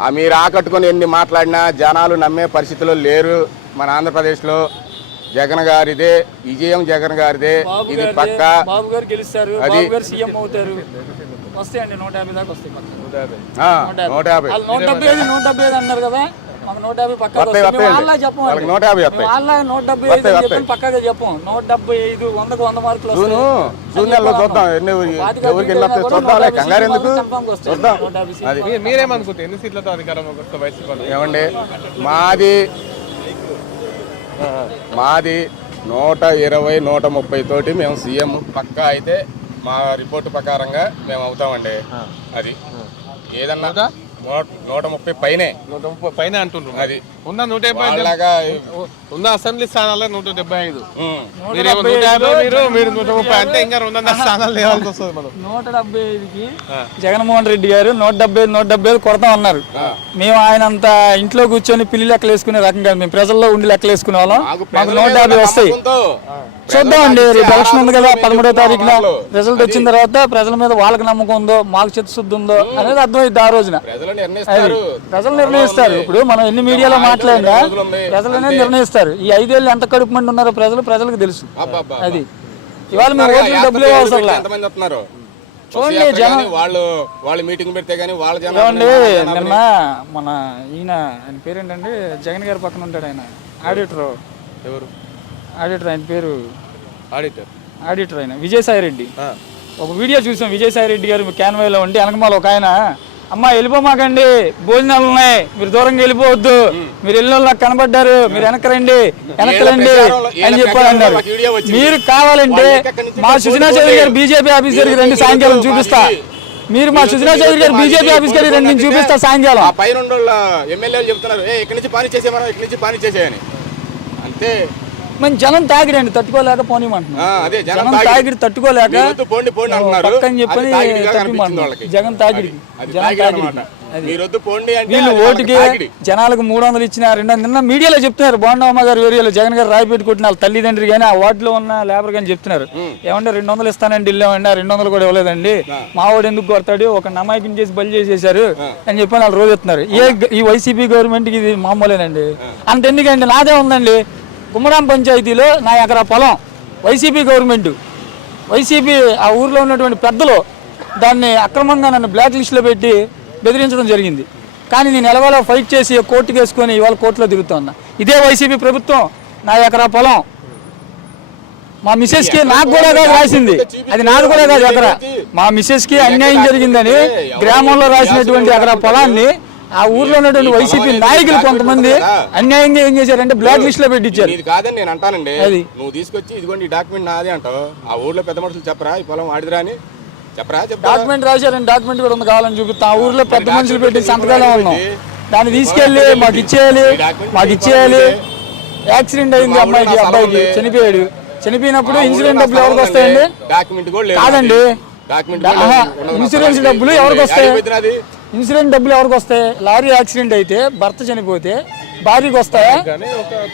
ఆ మీరు ఆకట్టుకొని ఎన్ని మాట్లాడినా జనాలు నమ్మే పరిస్థితిలో లేరు మన ఆంధ్రప్రదేశ్లో. జగన్ గారిదే విజయం జగన్ గారిదే. ఇది పక్క. బాబు గారు గెలుస్తారు. అది- బాబు గారు సీఎం అవుతారు. వస్తాయండి నూట యాభై దాకా వస్తాయి పక్క. నూట యాభై. నూట నూట డెబ్బై ఐదు అన్నారు కదా. మాకు నూట యాభై పక్కా నూట యాభై. వాళ్ళ నూట డెబ్బై ఐదు పక్కగా చెప్పం. నూట డెబ్బై ఐదు వందకు వంద మార్కులు జూను వస్తాయి. జూన్ నెలలో చూద్దాం. ఎన్ని ఎవరికి చూద్దాంలే. కంగారు ఎందుకు. చూద్దాం. అది. మీరేమనుకుంటే ఎన్ని సీట్లతో వాళ్ళు? ఏమండి? మాది మాది నూట ఇరవై నూట ముప్పై తోటి మేము సీఎం పక్కా అయితే మా రిపోర్టు ప్రకారంగా మేము అవుతామండి. అది. ఏదన్నా నూట ముప్పై పైనే. నూట ముప్పై పైన అంటున్నారు అది. ఉన్న నూట డెబ్బై ఉన్న అసెంబ్లీ స్థానాలే నూట డెబ్బై ఐదు. నూట యాభై మీరు మీరు నూట ముప్పై అంటే ఇంకా రెండున్నర స్థానాలు లేవాల్సి వస్తుంది మనం. నూట డెబ్బై ఐదుకి జగన్మోహన్ రెడ్డి గారు నూట డెబ్బై ఐదు నూట డెబ్బై ఐదు కొడతాం అన్నారు. మేము ఆయన అంత ఇంట్లో కూర్చొని పిల్లి లెక్కలు వేసుకునే రకం కాదు. మేము ప్రజల్లో ఉండి లెక్కలు వేసుకునే వాళ్ళం. మాకు నూట యాభై వస్తాయి. నమ్మకంతో చూద్దాం అండి ప్రజలు రేపు ఎలక్షన్ ఉంది కదా పదమూడో తారీఖున. రిజల్ట్ వచ్చిన తర్వాత ప్రజల మీద వాళ్ళకి నమ్మకం ఉందో మాకు చిత్తశుద్ధి ఉందో అనేది అర్థమైంది ఆ రోజున. ప్రజలు నిర్ణయిస్తారు. ఇప్పుడు మనం ఎన్ని మీడియాలో మాట్లాడినా ప్రజలనే నిర్ణయిస్తారు. ఈ ఐదేళ్ళు ఎంత కడుపు మంది ఉన్నారో ప్రజలు ప్రజలకు తెలుసు. అది. ఇవాళ మేము ఓట్లు డబ్బులు చూడండి, జనం- వాళ్ళు వాళ్ళు మీటింగ్ పెడితే కానీ వాళ్ళ జనాభా నిన్న మన ఈయన ఆయన పేరేంటండి? జగన్ గారి పక్కన ఉంటాడు ఆయన. ఆడిటర్. ఎవరు? ఆడిటర్ ఆయన పేరు. ఆడిటర్. ఆడిటర్ ఆయన. విజయసాయి రెడ్డి. ఒక వీడియో చూసాం. విజయసాయి రెడ్డి గారు క్యాన్వాయ్లో ఉండి వెనకమాల ఒక ఆయన. అమ్మా వెళ్ళిపోమాకండి. భోజనాలు ఉన్నాయి మీరు దూరంగా వెళ్ళిపోవద్దు. మీరు వెళ్ళిన వాళ్ళు నాకు కనబడ్డారు. మీరు వెనక రండి వెనక రండి అని చెప్పారు అన్నారు. మీరు కావాలంటే మా సుజనా చౌదరి గారు బీజేపీ ఆఫీస్ దగ్గరికి రండి. సాయంకాలం చూపిస్తా. మీరు మా సుజనా చౌదరి గారు బీజేపీ ఆఫీస్ గారికి రండి. చూపిస్తా సాయంకాలం. ఆ పైన ఎమ్మెల్యేలు చెప్తున్నారు. ఇక్కడి నుంచి పాని చేసేమరా? ఇక్కడి నుంచి పాని చేసేయని. అంతే. మన జనం తాగిడండి తట్టుకోలేక పోనీమంటున్నాం. జనం జనం తాగిడి. తట్టుకోలేక పక్కని చెప్పని జగన్ జనం తాగిడి అంటే వీళ్ళు ఓటుకి. జనాలకు మూడు వందలు ఇచ్చిన రెండు వందలు నిన్న మీడియాలో చెప్తున్నారు బోండమ్మ గారు ఏరియాలో జగన్ గారు రాయి పెట్టుకుంటున్న వాళ్ళ తల్లిదండ్రి కానీ ఆ వార్డులో ఉన్న లేబర్ కానీ చెప్తున్నారు. ఏమంటే రెండు వందలు ఇస్తానండి వెళ్ళామండి ఆ రెండు వందలు కూడా ఇవ్వలేదండి. మా వాడు ఎందుకు కొడతాడు? ఒక నమాయికిని చేసి బలి చేసేసారు అని చెప్పి వాళ్ళు రోజు చెప్తున్నారు. ఏ ఈ వైసీపీ గవర్నమెంట్కి ఇది మామూలేనండి. అంత ఎందుకండి నాదే ఉందండి. కుమ్మరాం పంచాయతీలో నా ఎకరా పొలం వైసీపీ గవర్నమెంట్. వైసీపీ ఆ ఊర్లో ఉన్నటువంటి పెద్దలు దాన్ని అక్రమంగా నన్ను బ్లాక్ లిస్ట్లో పెట్టి బెదిరించడం జరిగింది. కానీ నేను ఎలాగోలా ఫైట్ చేసి కోర్టుకు వేసుకొని ఇవాళ కోర్టులో తిరుగుతున్నా ఇదే వైసీపీ ప్రభుత్వం నా ఎకరా పొలం. మా మిస్సెస్కి నాకు కూడా కాదు రాసింది. అది నాకు కూడా కాదు ఎకరా. మా మిస్సెస్కి అన్యాయం జరిగిందని గ్రామంలో రాసినటువంటి ఎకరా పొలాన్ని ఆ ఊర్లో ఉన్నటువంటి వైసీపీ నాయకులు కొంతమంది అన్యాయంగా ఏం చేశారంటే బ్లాక్ లిస్ట్లో పెట్టించారు. ఇది కాదని నేను అంటానండి. అది. నువ్వు తీసుకొచ్చి ఇదిగోండి డాక్యుమెంట్ నాదే అంటావు. ఆ ఊర్లో పెద్ద మనుషులు చెప్పరా? ఈ పొలం వాడిదిరా అని? చెప్పరా? డాక్యుమెంట్ రాశారని డాక్యుమెంట్ కూడా ఉంది కావాలని చూపిస్తా. ఆ ఊర్లో పెద్ద మనుషులు పెట్టి సంతకాలే ఉన్నాం. దాన్ని తీసుకెళ్ళి మాకు ఇచ్చేయాలి. మాకు ఇచ్చేయాలి. యాక్సిడెంట్ అయింది అమ్మాయికి అబ్బాయికి చనిపోయాడు. చనిపోయినప్పుడు ఇన్సూరెన్స్ డబ్బులు ఎవరికి వస్తాయండి? డాక్యుమెంట్ కూడా లేదు కాదండి. ఇన్సూరెన్స్ డబ్బులు ఎవరికి వస్తాయి? ఇన్సూరెన్స్ డబ్బులు ఎవరికి వస్తాయి? లారీ యాక్సిడెంట్ అయితే భర్త చనిపోతే భార్యకి వస్తాయా?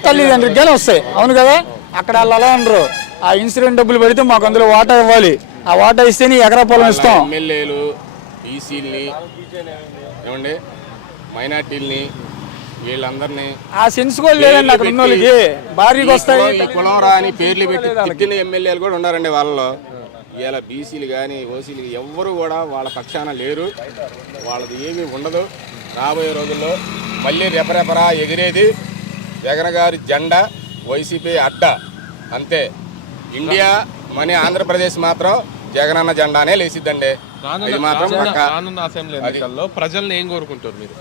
తల్లిదండ్రికి కానీ వస్తాయి. అవును కదా? అక్కడ వాళ్ళు అలా ఉండరు ఆ ఇన్సూరెన్స్ డబ్బులు పెడితే మాకు అందులో వాటా ఇవ్వాలి. ఆ వాటా ఇస్తే నీ ఎకరా పొలం ఇస్తాం. ఎమ్మెల్యేలు ఈసీల్ని ఏమండి మైనార్టీల్ని వీళ్ళందరినీ ఆ సెన్స్ కూడా లేదండి అక్కడ ఉన్న వాళ్ళకి భార్యకి వస్తాయి. ఈ కులం రాని పేర్లు పెట్టి ఎమ్మెల్యేలు కూడా ఉన్నారండి వాళ్ళలో. ఇలా బీసీలు కానీ ఓసీలు ఎవ్వరు కూడా వాళ్ళ పక్షాన లేరు. వాళ్ళది ఏమీ ఉండదు. రాబోయే రోజుల్లో మళ్ళీ రెపరెపరా ఎగిరేది జగన్ గారి జెండా వైసీపీ అడ్డ. అంతే. ఇండియా మన ఆంధ్రప్రదేశ్ మాత్రం జగనన్న జెండానే లేసిద్దండి ఇది మాత్రం రానున్న అసెంబ్లీ ఎన్నికల్లో ప్రజల్ని ఏం కోరుకుంటారు మీరు?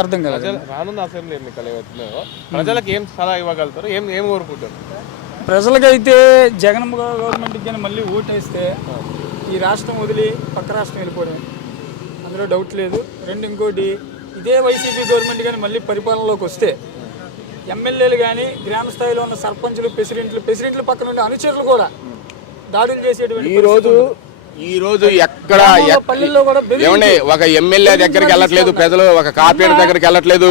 అర్థం కాదు రానున్న అసెంబ్లీ ఎన్నికలు ఏవైతున్నాయో ప్రజలకు ఏం సలహా ఇవ్వగలుగుతారు ఏం ఏం కోరుకుంటారు? ప్రజలకైతే జగన్ గవర్నమెంట్కి కానీ మళ్ళీ ఓటేస్తే ఈ రాష్ట్రం వదిలి పక్క రాష్ట్రం వెళ్ళిపోవడం అందులో డౌట్ లేదు. రెండు ఇంకోటి ఇదే వైసీపీ గవర్నమెంట్ కానీ మళ్ళీ పరిపాలనలోకి వస్తే ఎమ్మెల్యేలు కానీ గ్రామ స్థాయిలో ఉన్న సర్పంచులు ప్రెసిడెంట్లు ప్రెసిడెంట్లు పక్కన ఉండే అనుచరులు కూడా దాడులు చేసేటువంటి ఈ రోజు ఈ రోజు ఎక్కడ ఏమండి ఒక ఎమ్మెల్యే దగ్గరికి వెళ్ళట్లేదు ప్రజలు ఒక కాపీడ దగ్గరికి వెళ్ళట్లేదు.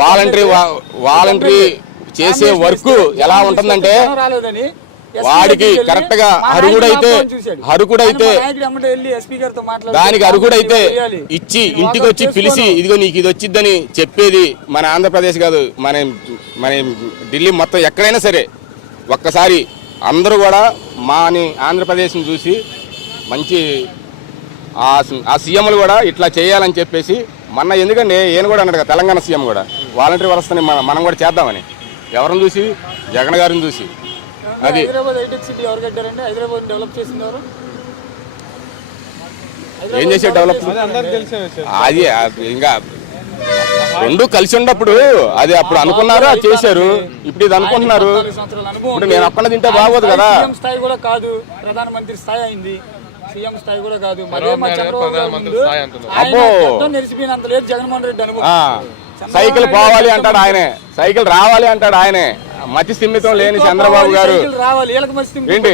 వాలంటరీ వాలంటరీ చేసే వర్క్ ఎలా ఉంటుందంటే వాడికి కరెక్ట్గా గారితో మాట్లాడి దానికి అర్హుడైతే చేయాలి. ఇచ్చి ఇంటికి వచ్చి పిలిచి. ఇదిగో నీకు ఇది వచ్చిద్దని చెప్పేది మన ఆంధ్రప్రదేశ్ కాదు మన మన ఢిల్లీ మొత్తం ఎక్కడైనా సరే ఒక్కసారి అందరూ కూడా మాని ఆంధ్రప్రదేశ్ని చూసి మంచి ఆ సీఎంలు కూడా ఇట్లా చేయాలని చెప్పేసి మొన్న ఎందుకండి ఈయన కూడా అన్నాడు కదా తెలంగాణ సీఎం కూడా వాలంటరీ వ్యవస్థని మనం కూడా చేద్దామని ఎవరిని చూసి? జగన్ గారిని చూసి. అది హైదరాబాద్ హైటెక్ సిటీ ఎవరు కట్టారండి? హైదరాబాద్ డెవలప్ చేసింది ఎవరు ఏం చేసే డెవలప్ అది అందరికి తెలిసే విషయం. అది అది ఇంకా రెండు కలిసి ఉన్నప్పుడు అది అప్పుడు అనుకున్నారు? అది చేశారు. ఇప్పుడు ఇది అనుకుంటున్నారు. ఇప్పుడు నేను ఒక్కన తింటే బాగోదు కదా. సీఎం స్థాయి కూడా కాదు. ప్రధానమంత్రి స్థాయి అయింది. సీఎం స్థాయి కూడా కాదు. మరే మా గారు ముందు. ఆయన. మొత్తం లేదు జగన్మోహన్ రెడ్డి అనుభవం. సైకిల్ పోవాలి అంటాడు ఆయనే. సైకిల్ రావాలి అంటాడు ఆయనే. మతి స్థిమితం లేని చంద్రబాబు గారు. ఏంటి.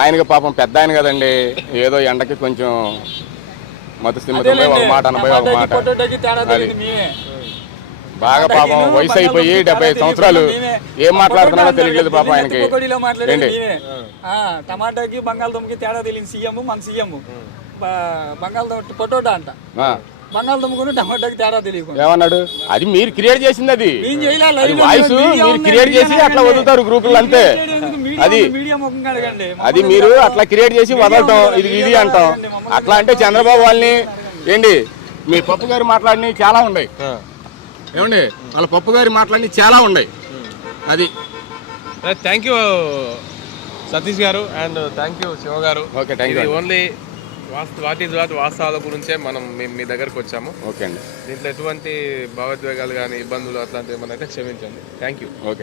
ఆయనకి పాపం పెద్ద ఆయన కదండి. ఏదో ఎండకి కొంచెం మతి స్థిమితం పోయి ఒక మాట అనబోయి ఒక మాట. బాగా పాపం వయసు అయిపోయి డెబ్బై ఐదు సంవత్సరాలు ఏం మాట్లాడుతున్నాడో తెలియలేదు పాపం ఆయనకి. ఏంటి? టమాటాకి బంగాళదుంపకి తేడా తెలియని సీఎం మన సీఎం. బంగాళదుంప పొటాటో అంట. ఆ, బంగాళదుంపకును టమాటాకి తేడా తెలియకుండా. ఏమన్నాడు? అది మీరు క్రియేట్ చేసింది అది. అది వాయిస్ మీరు క్రియేట్ చేసి అట్లా. వదులుతారు గ్రూపులు అంతే. అది అది మీరు అట్లా క్రియేట్ చేసి వదలటం ఇది ఇది అంటాం. అట్లా అంటే చంద్రబాబు వాళ్ళని ఏంటి? మీ పప్పు గారు మాట్లాడినవి చాలా ఉన్నాయి. ఏమండి? వాళ్ళ పప్పు గారి మాట్లాడినవి చాలా ఉన్నాయి. అది. థ్యాంక్ యూ సతీష్ గారు అండ్ థ్యాంక్ యూ శివ గారు. Okay thank you only what is what వాస్తవాల గురించే మనం మేము మీ దగ్గరకు వచ్చాము. ఓకే అండి. దీంట్లో ఎటువంటి భావోద్వేగాలు కానీ ఇబ్బందులు అట్లాంటివి ఏమన్నా అయితే క్షమించండి. Thank you okay.